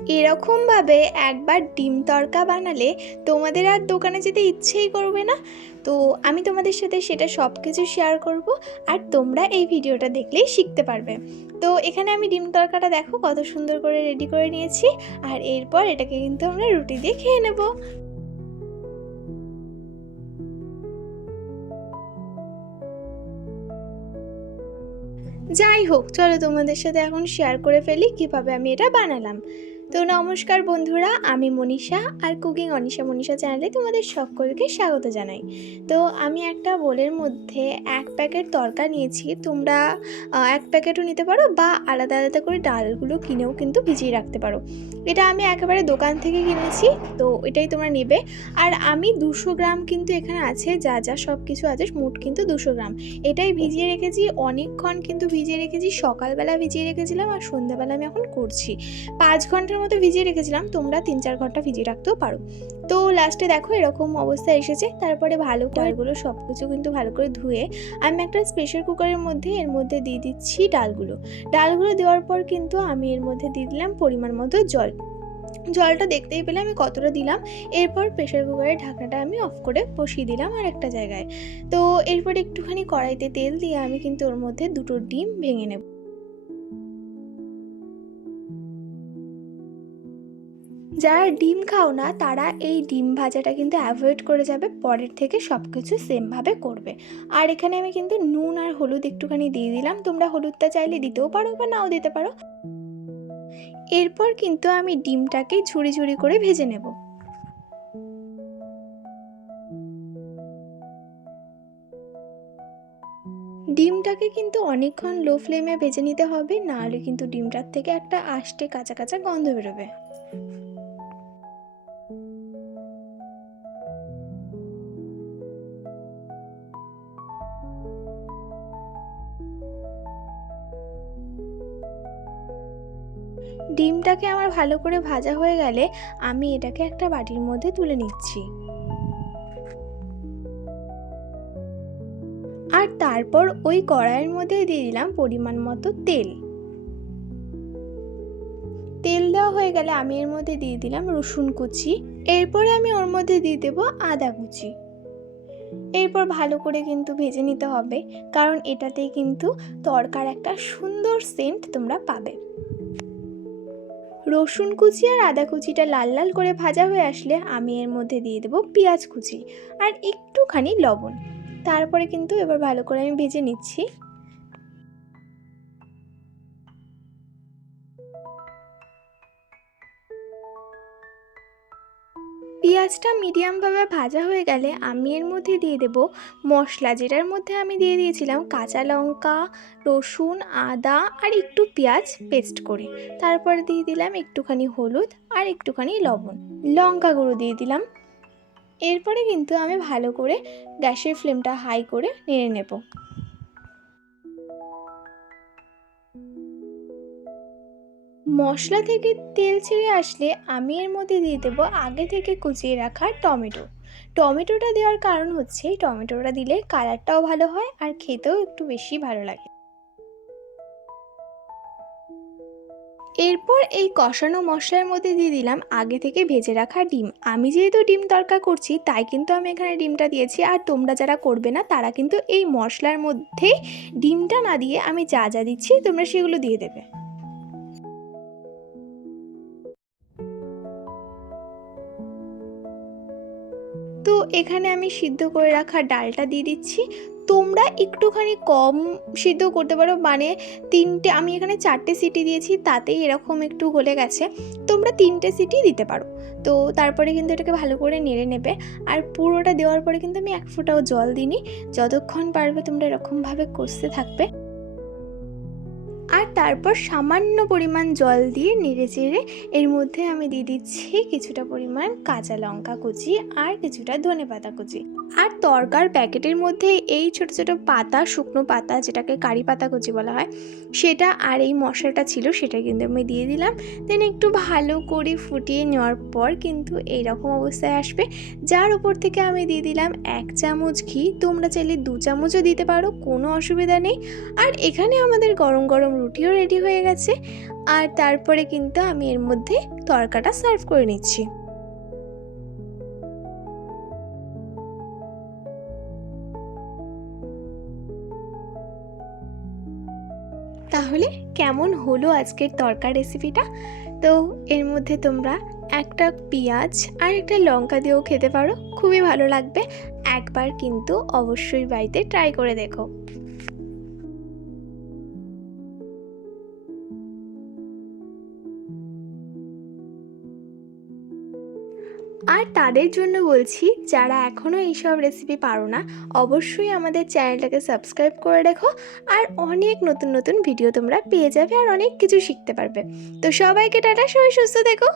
এরকমভাবে একবার ডিম তড়কা বানালে তোমাদের আর দোকানে যেতে ইচ্ছেই করবে না? তো আমি তোমাদের সাথে সেটা সব কিছু শেয়ার করব আর তোমরা এই ভিডিওটা দেখলেই শিখতে পারবে। তো এখানে আমি ডিম তড়কাটা দেখো কত সুন্দর করে রেডি করে নিয়েছি আর এরপর এটাকে কিন্তু আমরা রুটি দিয়ে খেয়ে নেব। যাই হোক, চলো তোমাদের সাথে এখন শেয়ার করে ফেলি কীভাবে আমি এটা বানালাম। তো নমস্কার বন্ধুরা, আমি মনীষা আর কুকিং অনিশা মনীষা চ্যানেলে তোমাদের সকলকে স্বাগত জানাই। তো আমি একটা বোলের মধ্যে এক প্যাকেট তরকা নিয়েছি, তোমরা এক প্যাকেটও নিতে পারো বা আলাদা আলাদা করে ডালগুলো কিনেও কিন্তু ভিজিয়ে রাখতে পারো। এটা আমি একেবারে দোকান থেকে কিনেছি, তো এটাই তোমরা নেবে। আর আমি দুশো গ্রাম কিন্তু এখানে আছে, যা যা সব কিছু আছে, মোট কিন্তু দুশো গ্রাম। এটাই ভিজিয়ে রেখেছি, অনেকক্ষণ কিন্তু ভিজিয়ে রেখেছি, সকালবেলা ভিজিয়ে রেখেছিলাম আর সন্ধ্যাবেলা আমি এখন করছি। পাঁচ ঘণ্টার মতো ভিজিয়ে রেখেছিলাম তোমরা তিন চার ঘণ্টা ভিজিয়ে রাখতেও পারো। তো লাস্টে দেখো এরকম অবস্থা এসেছে তারপরে ভালো করে ডালগুলো সব কিছু কিন্তু ভালো করে ধুয়ে আমি একটা প্রেশার কুকারের মধ্যে এর মধ্যে দিয়ে দিচ্ছি ডালগুলো। ডালগুলো দেওয়ার পর কিন্তু আমি এর মধ্যে দিয়ে দিলাম পরিমাণ মতো জল। জলটা দেখতেই পেলে আমি কতটা দিলাম এরপর প্রেশার কুকারের ঢাকনাটা আমি অফ করে বসিয়ে দিলাম আর একটা জায়গায়। তো এরপর একটুখানি কড়াইতে তেল দিয়ে আমি কিন্তু ওর মধ্যে দুটো ডিম ভেঙে নেব। যারা ডিম খাও না, তারা এই ডিম ভাজাটা কিন্তু অ্যাভয়েড করে যাবে, পরের থেকে সব কিছু সেমভাবে করবে। আর এখানে আমি কিন্তু নুন আর হলুদ একটুখানি দিয়ে দিলাম, তোমরা হলুদটা চাইলে দিতেও পারো বা নাও দিতে পারো। এরপর কিন্তু আমি ডিমটাকে ঝুড়ি ঝুড়ি করে ভেজে নেব। ডিমটাকে কিন্তু অনেকক্ষণ লো ফ্লেমে ভেজে নিতে হবে, নাহলে কিন্তু ডিমটার থেকে একটা আষ্টে কাঁচা কাঁচা গন্ধ বেরোবে। ডিমটাকে আমার ভালো করে ভাজা হয়ে গেলে আমি এটাকে একটা বাটির মধ্যে তুলে নিচ্ছি। আর তারপর ওই কড়াইয়ের মধ্যে দিয়ে দিলাম পরিমাণ মতো তেল। তেল দেওয়া হয়ে গেলে আমি এর মধ্যে দিয়ে দিলাম রসুন কুচি। এরপরে আমি ওর মধ্যে দিয়ে দেবো আদা কুচি। এরপর ভালো করে কিন্তু ভেজে নিতে হবে, কারণ এটাতেই কিন্তু তরকার একটা সুন্দর সেন্ট তোমরা পাবে। রসুন কুচি আর আদা কুচিটা লাল লাল করে ভাজা হয়ে আসলে আমি এর মধ্যে দিয়ে দেবো পেঁয়াজ কুচি আর একটুখানি লবণ। তারপরে কিন্তু এবার ভালো করে আমি ভেজে নিচ্ছি। পেঁয়াজটা মিডিয়ামভাবে ভাজা হয়ে গেলে আমি এর মধ্যে দিয়ে দেব মশলা। যেটার মধ্যে আমি দিয়ে দিয়েছিলাম কাঁচা লঙ্কা, রসুন, আদা আর একটু পেঁয়াজ পেস্ট করে। তারপরে দিয়ে দিলাম একটুখানি হলুদ আর একটুখানি লবণ। লঙ্কা গুঁড়ো দিয়ে দিলাম। এরপরে কিন্তু আমি ভালো করে গ্যাসের ফ্লেমটা হাই করে নেড়ে নেব। মশলা থেকে তেল ছেড়ে আসলে আমি এর মধ্যে দিয়ে দেবো আগে থেকে কুচিয়ে রাখা টমেটো। টমেটোটা দেওয়ার কারণ হচ্ছে টমেটোটা দিলে কালারটাও ভালো হয় আর খেতেও একটু বেশি ভালো লাগে। এরপর এই কষানো মশলার মধ্যে দিয়ে দিলাম আগে থেকে ভেজে রাখা ডিম। আমি যেহেতু ডিম তরকা করছি, তাই কিন্তু আমি এখানে ডিমটা দিয়েছি আর তোমরা যারা করবে না, তারা কিন্তু এই মশলার মধ্যে ডিমটা না দিয়ে আমি যা যা দিচ্ছি তোমরা সেগুলো দিয়ে দেবে। এখানে আমি সিদ্ধ করে রাখা ডালটা দিয়ে দিচ্ছি। তোমরা একটুখানি কম সিদ্ধ করতে পারো মানে তিনটে, আমি এখানে চারটে সিটি দিয়েছি, তাতেই এরকম একটু গলে গেছে। তোমরা তিনটে সিটি দিতে পারো। তো তারপরে কিন্তু এটাকে ভালো করে নেড়ে নেবে। আর পুরোটা দেওয়ার পরে কিন্তু আমি এক ফোঁটাও জল দিইনি। যতক্ষণ পারবে তোমরা এরকমভাবে কষতে থাকবে। তারপর সামান্য পরিমাণ জল দিয়ে নেড়ে চেড়ে এর মধ্যে আমি দিয়ে দিচ্ছি কিছুটা পরিমাণ কাঁচা লঙ্কা কুচি আর কিছুটা ধনে পাতা কুচি। আর তরকার প্যাকেটের মধ্যে এই ছোট ছোট পাতা, শুকনো পাতা যেটাকে কারি পাতা কুচি বলা হয়, সেটা আর এই মশলাটা ছিল সেটা কিন্তু আমি দিয়ে দিলাম। দেন একটু ভালো করে ফুটিয়ে নেওয়ার পর কিন্তু এই রকম অবস্থায় আসবে। যার উপর থেকে আমি দিয়ে দিলাম এক চামচ ঘি। তোমরা চাইলে দু চামচও দিতে পারো, কোনো অসুবিধা নেই। আর এখানে আমাদের গরম গরম রুটি গ্রেভিও রেডি হয়ে গেছে। আর তারপরে কিন্তু আমি এর মধ্যে তরকাটা সার্ভ করে নিচ্ছি। তাহলে কেমন হলো আজকের তরকা রেসিপিটা তো এর মধ্যে তোমরা একটা পেঁয়াজ আর একটা লঙ্কা দিয়েও খেতে পারো। খুবই ভালো লাগবে। একবার কিন্তু অবশ্যই বাড়িতে ট্রাই করে দেখো। আর তাদের জন্য বলছি, যারা এখনও এইসব রেসিপি পারো না, অবশ্যই আমাদের চ্যানেলটাকে সাবস্ক্রাইব করে রেখো আর অনেক নতুন নতুন ভিডিও তোমরা পেয়ে যাবে আর অনেক কিছু শিখতে পারবে। তো সবাইকে টাটা, সবাই সুস্থ থেকো।